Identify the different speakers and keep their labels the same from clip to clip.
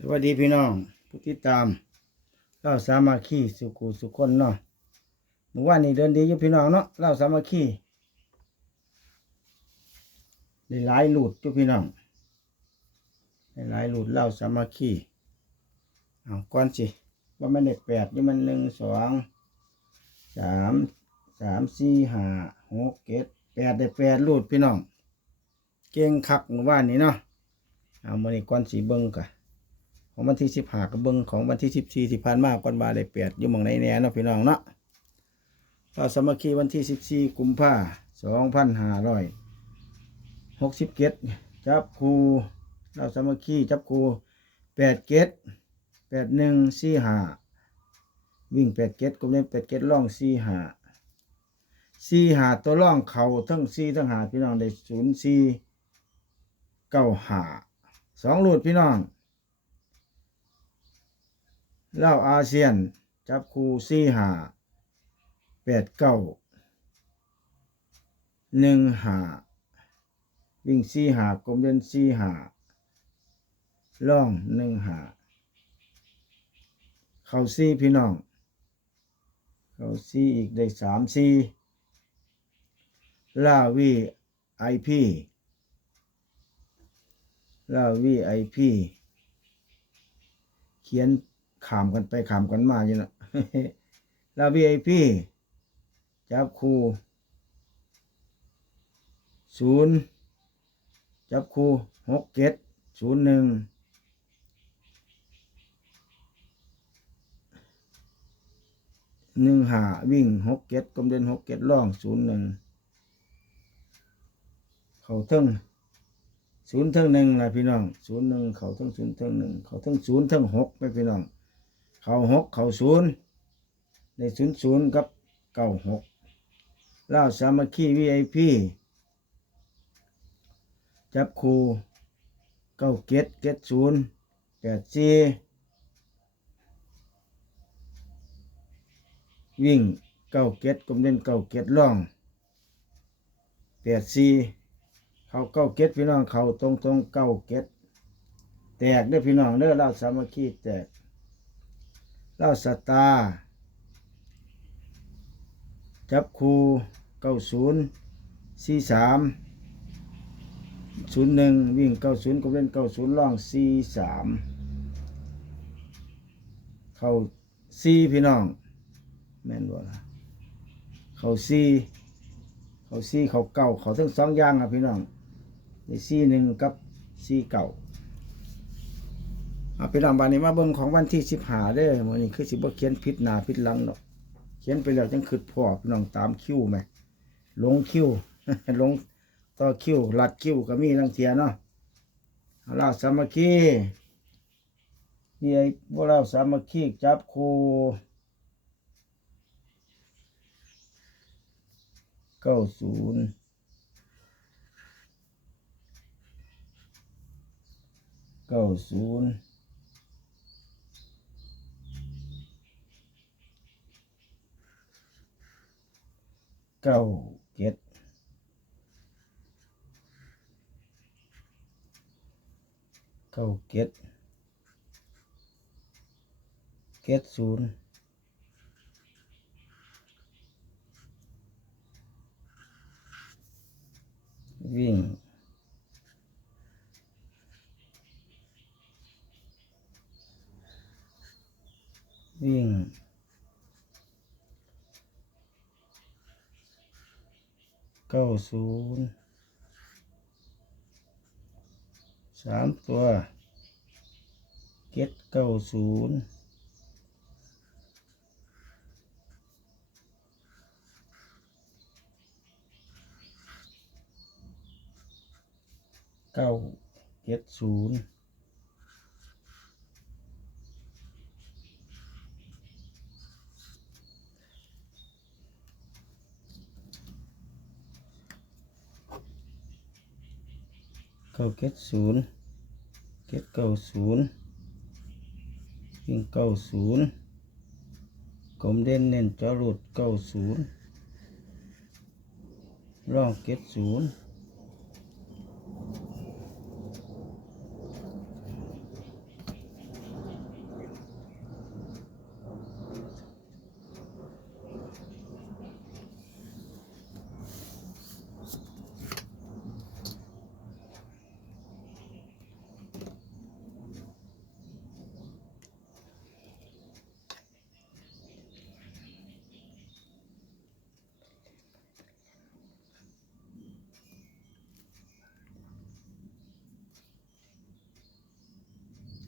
Speaker 1: สวัสดีพี่น้องผู้ติดตามเล่าสามัคคีสุขุสุขคนเนาะเมื่อวานนี้เดินดีอยู่พี่น้องเนาะเล่าสามัคคีได้หลายหลุดอยู่พี่น้องได้หลายหลุดเล่าสามัคคีเอาก่อนสิว่ามันเด็กแปดนี่มันหนึ่งสองสามสามสี่ห้าหกเจ็ดแปดได้แปดหลุดพี่น้อง เก่งคักเมื่อวานนี้เนาะเอามาในก่อนสีเบิ้งกะ ของวันที่สิบห้ากับเบิ้งของวันที่สิบสี่ที่ผ่านมาก่อนบาได้เปียดอยู่หมองในแหน่เนาะพี่น้องเนาะพระสมัคคีวันที่สิบสี่กุมภาสองพันห้าร้อยหกสิบเกตจับครูเราสมัคคีจับครูแปดเกตแปดหนึ่งสี่ห้าวิ่งแปดเกตกลุ่มนี้แปดเกตล่องสี่ห้าสี่หาตัวล่องเข่าทั้งสี่ทั้งหาพี่น้องได้ศูนย์สี่เก้าหาสองหลุดพี่น้อง เล่าอาเซียน จับคูสี่หาแปดเก้าหนึ่งหาวิ่งสี่หากลมเดินสี่หาล่องหนึ่งหาเข้าสี่พี่น้อง เข้าสี่อีกได้สามสี่ลาวีไอพีลาวีไอพีเขียน ขามกันไปขามกันมาอยู่นะแล้ว VIP จับคู่ศูนย์จับคู่หกเจ็ดศูนย์หนึ่งหนึ่งหาวิ่งหกเจ็ดกลมเด่นหกเจ็ดล่องศูนย์หนึ่งเขาเทั้งศูนย์เทั้งหนึ่งนะพี่น้องศูนย์หนึ่งเขาเทั้งศูนย์เทั้งหนึ่งเขาเทั้งศูนย์เทั้งหกไปพี่น้อง เขาหกเขาศูนย์ในศูนย์ศูนย์กับเก้าหกเล่าสามัคคีวีไอพีจับคูเก้าเกตเกตศูนย์แปดสี่วิ่งเก้าเกตกลมเด่นเก้าเกตล่องแปดสี่เขาเก้าเกตพี่น้องเขาตรงตรงเก้าเกตแตกเด้อพี่น้องเด้อเล่าสามัคคีแตก เล่าสตา จับคูเก้าศูนย์สี่สามศูนย์หนึ่งวิ่งเก้าศูนย์ก็เล่นเก้าศูนย์ล่องสี่สามเขาสี่พี่น้อง แม่นบ่ล่ะเขาสี่เขาสี่เขาเก้าเขาทั้งสองอย่างนะพี่น้องในสี่หนึ่งกับสี่เก้า เอาไปลองบานนี้มาเบิ่งของวันที่สิบหาเด้อมื้อนี้คือสิบ่เขียนผิดหน้าผิดหลังเนาะเขียนไปแล้วจังคิดพ่อพี่น้องตามคิวไหมลงคิว ลงต่อคิวลัดคิวก็มีทั้งเทียเนาะเอาล่ะสามัคคีนี่ไอ้พวกเราสามัคคีจับคู่เก้าศูนย์เก้าศูนย์ เก้าเจ็ดเก้าเจ็ดเจ็ดศูนย์วิ่งวิ่ง เก้าศูนย์สามตัวเก็ดเก้าศูนย์เก้าเก็ดศูนย์ เก้าเก็ดศูนย์เก็ดเก้าศูนย์วิ่งเก้าศูนย์กลมเด่นเน้นจอรุดเก้าศูนย์ร่องเก็ดศูนย์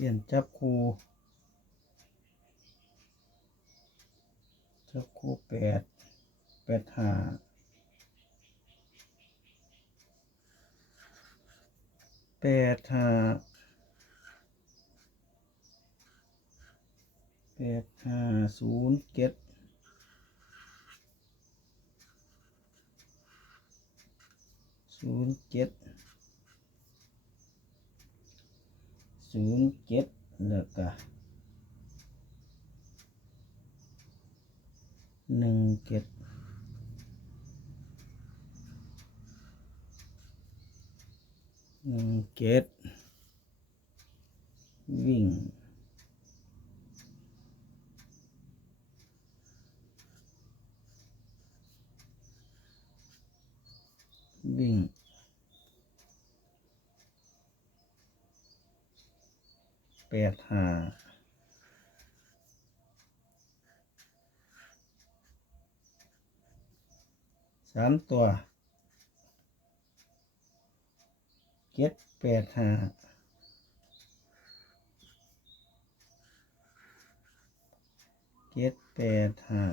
Speaker 1: เซียนลาวอาลาวอาเซียนเสียนจับคูจับคูแปดแปดห้าแปดห้าแปดห้าศูนย์เจ็ดศูนย์เจ็ด ศูนย์เจ็ดแล้วก็หนึ่งเจ็ดหนึ่งเจ็ดวิ่งวิ่ง แปดห้าสามตัวเจ็ดแปดห้าเจ็ดแปดห้า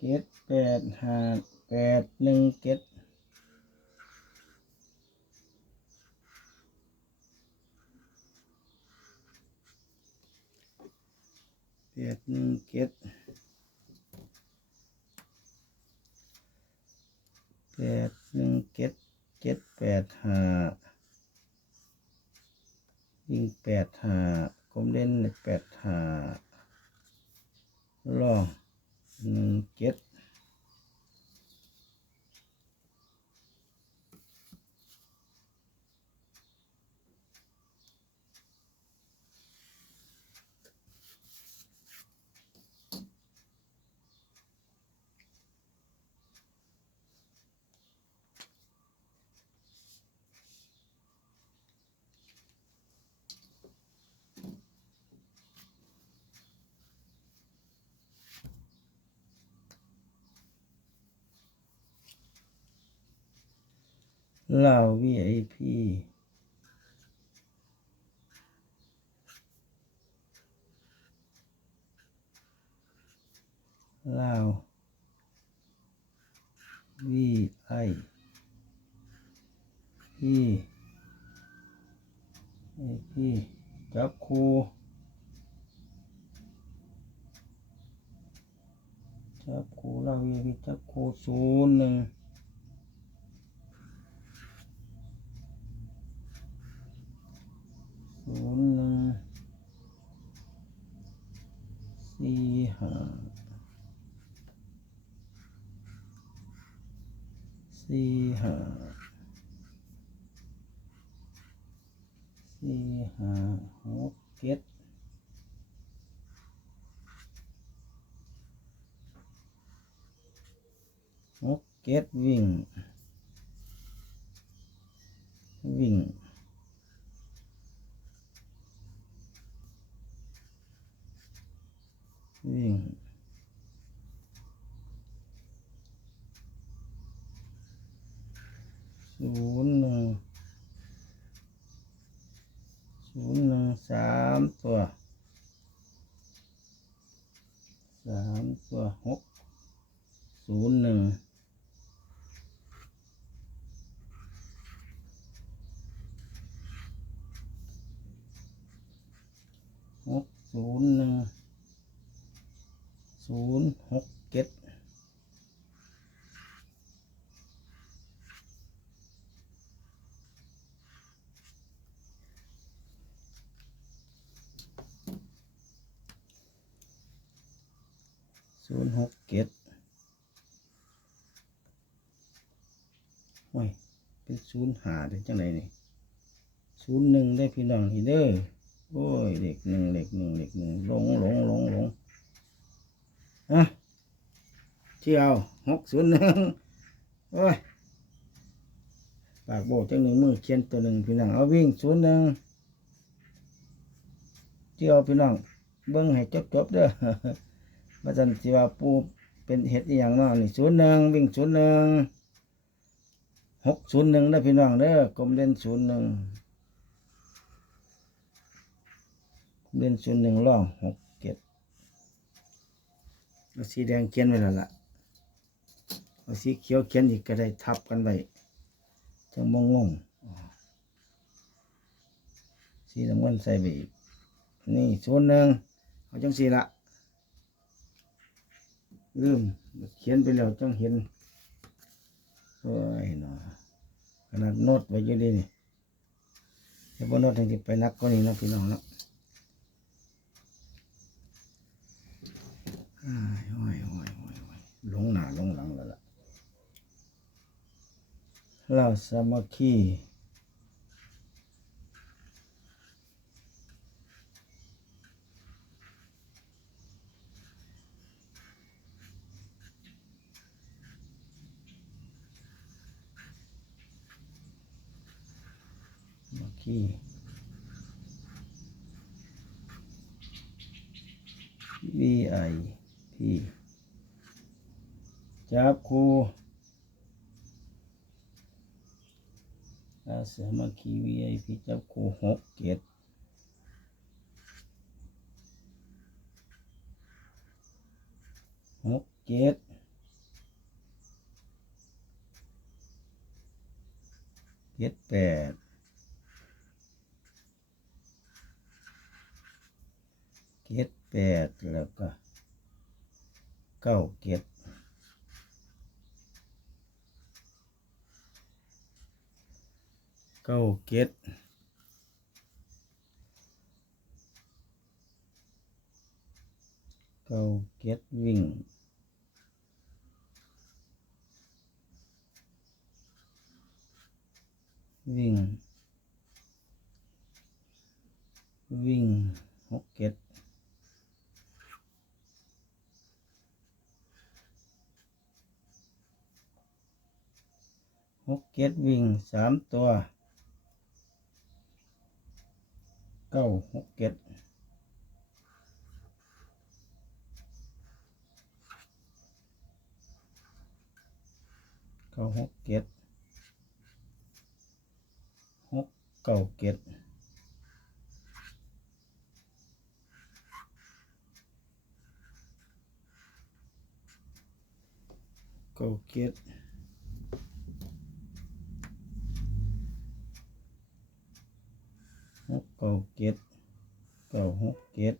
Speaker 1: เจ็ดแปดห้าแปดหนึ่งเจ็ด แปดหนึ่งเจ็ดแปดหนึ่งเจ็ดเจ็ดแปดห้ายิงแปดห้ากลมเล่นแปดห้าล่องหนึ่งเจ็ด เหล่าวีไอพีเหล่าวีไอพีไอพีจับคูจับคูเหล่าวีไอพีจับคูศูนย์หนึ่ง ศูนย์หนึ่งสี่ห้าสี่ห้าสี่ห้าหกเจ็ดหกเจ็ดวิ่ง วิ่ง วิ่งศูนย์หนึ่งศูนย์หนึ่งสามตัวสามตัวหกศูนย์หนึ่งหกศูนย์หนึ่ง ศูนย์หกเจ็ดศูนย์หกเจ็ดโอ้ย เป็นศูนย์หาได้จังไดนี่ศูนย์หนึ่งได้พี่น้องนี่เด้อโอ้ยเด็กหนึ่งเด็กหนึ่งเด็กหนึ่งหลงหลงหลงหลง เที่ยวหกศูนย์หนึ่งโอ้ยปากโบกจังหนึ่งมือเขียนตัวหนึ่งพี่น้องเอาวิ่งศูนย์หนึ่งเที่ยวพี่น้องเบิ้งให้จบจบเด้อมาจันสิว่าปูเป็นเห็ดอย่างนาะนี่ศูนย์หนึ่งวิ่งศูนย์หนึ่งหกศูนย์หนึ่งได้พี่น้องเด้อกลมเด่นศูนย์หนึ่งเด่นศูนย์หนึ่งล่องหก เอาสีแดงเขียนไว้แล้วล่ะเอาสีเขียวเขียนอีกก็ได้ทับกันไว้จังมงงงสีน้ำเงินใส่ไปอีกนี่ศูนหนึ่งเอาจังสีละลืมเขียนไปแล้วจังเห็นโอ้ยเนาะขนาดโน้ตไว้อยู่ดีนี่เดี๋ยวบนโน้ตยังสิไปนักก็นี่นะพี่น้องเนาะอ้าย โอ้ยโอ้ยโอ้ยโอ้ยลงหนาลงหลังแล้วล่ะเราสามัคคีสา สี่จับคูอาสามัคคีวีไอพีจับคูหกเจ็ดหกเจ็ดเจ็ดแปดเกตแปดแล้วก็ เก้าเกตเก้าเกตเก้าเกตวิ่งวิ่งวิ่งหกเกต หกเจ็ดวิ่งสามตัวเก้าหกเจ็ดเก้าหกเจ็ดหกเก้าเจ็ดเก้าเจ็ด ห กเก้าเก็ดเก้าหกเก็ด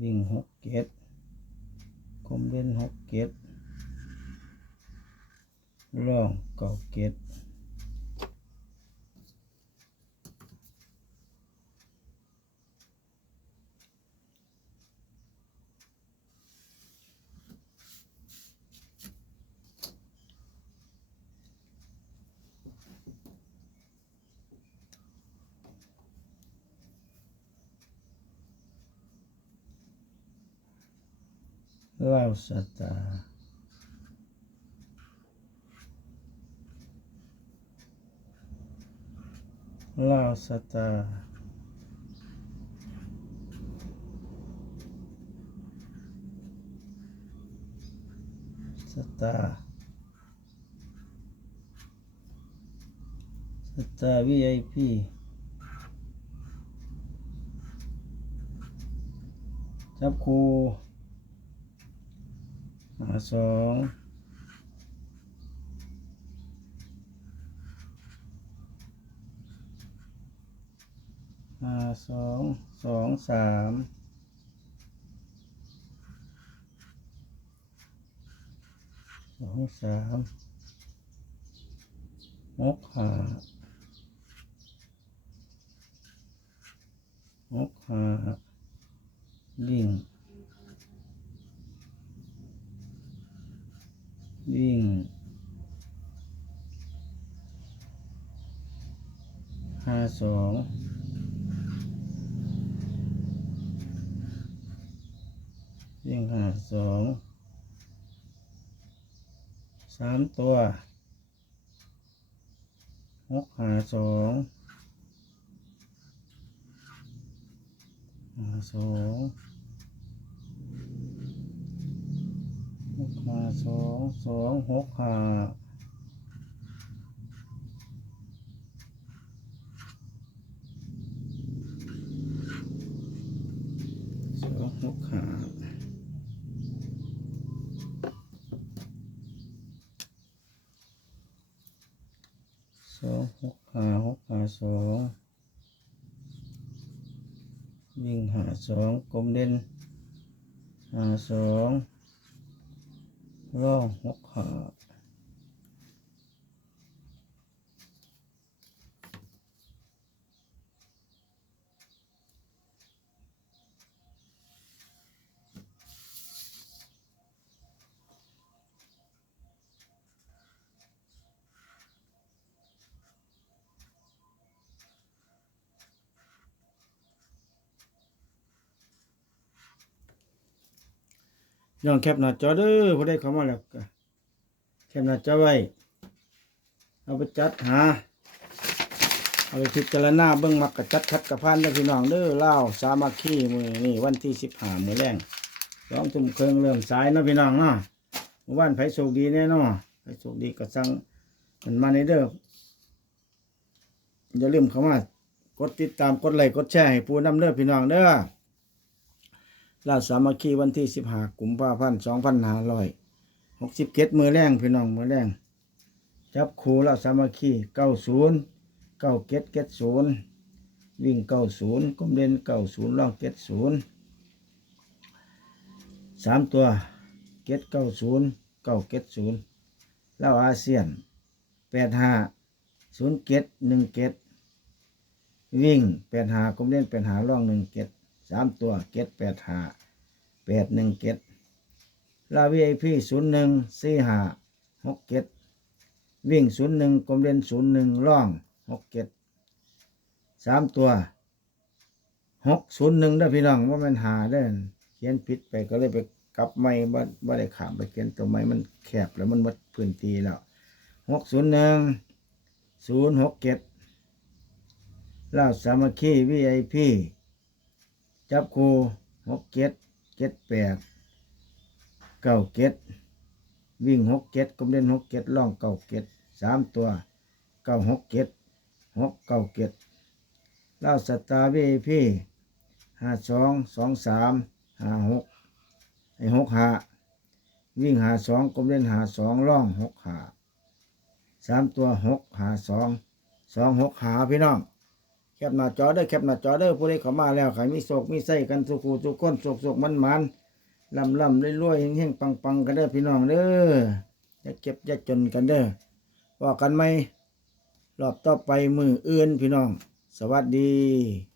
Speaker 1: วิ่งหกเก็ดคมเล่นหกเก็ดล่องเก้าเก็ด เล่าสตาร์ หาสองหาสองสองสามสองสามหกห้าหกห้าวิ่ง วิ่ง ห้าสองวิ่งห้าสองสามตัวหกห้าสองห้าสอง ห้าสองสองหกห้าสองหกขาสองหกขาหกขาสองวิ่งหาสองกลมเด่นหาสอง ร่องหกขา ย้อนแคปหน้าจอเด้อพอได้เข้ามาแล้วก็แคปหน้าจอไว้ เอาไปจัดหา เอาไปพิจารณาเบิ่งมักกะจัดคัดกระพานเด้อพี่น้องเด้อเล่าสามัคคีมือนี่วันที่สิบห้ามือแรงสองทุ่มครึ่องเริ่มสายนะพี่น้องเนาะวานไผ่โชคดีแน่นอนไผ่โชคดีก็สั่งมันมาในเด้ออย่าลืมเข้ามากดติดตามกดไลค์กดแชร์ให้ปูน้ำเด้อพี่น้องเด้อ ลาสามัคคีวันที่สิบห้ากุมภาพันธ์สองพันห้าร้อยหกสิบเจ็ดมือแรงพี่น้องมือแรงจับคูลาสามัคคีเก้าศูนย์เก้าเก็ดเก็ดศูนย์วิ่งเก้าศูนย์ก้มเด่นเก้าศูนย์ล่องเก็ดศูนย์สามตัวเก็ดเก้าศูนย์เก้าเก็ดศูนย์เล่าอาเซียนแปดห้าศูนย์เก็ดหนึ่งเก็ดวิ่งแปดหาก้มเด่นแปดหาล่องหนึ่งเก็ด สามตัวเก็ดแปดหาแปดหนึ่งเก็ดลาวีไอพีศูนย์หนึ่งสี่หาหกเก็ดวิ่งศูนย์หนึ่งกลมเด่นศูนย์หนึ่งล่องหกเก็ดสามตัวหกศูนย์หนึ่งได้พี่น้องว่ามันหาได้เขียนผิดไปก็เลยไปกลับไม่บ่บ่ได้ขามไปเขียนตัวไม่มันแคบแล้วมันวัดพื้นที่แล้วหกศูนย์หนึ่งศูนย์หกเก็ดลาวสามัคคีวีไอพี จับคูหกเจ็ดเจ็ดแปดเก้าเจ็ดวิ่งหกเจ็ดกลมเล่นหกเจ็ดล่องเก้าเจ็ดสามตัวเก้าหกเจ็ดหกเก้าเจ็ดเล่าสตาร์วีพีห้าสองสองสามห้าหกไอหกหาวิ่งหาสองกลมเล่นหาสองล่องหกหาสามตัวหกหาสองสองหกหาพี่น้อง แคปหน้าจอเด้อแคปหน้าจอเด้อผู้ใดเข้ามาแล้วใครมีโศกมีไส้กันสุกูสุก้นโศกโศกมันมันลำลำรวยรวยเฮงๆปังปังกันเด้อพี่น้องเด้ออย่าเก็บอย่าจนกันเด้อว่ากันไหมรอบต่อไปมืออื่นพี่น้อง สวัสดี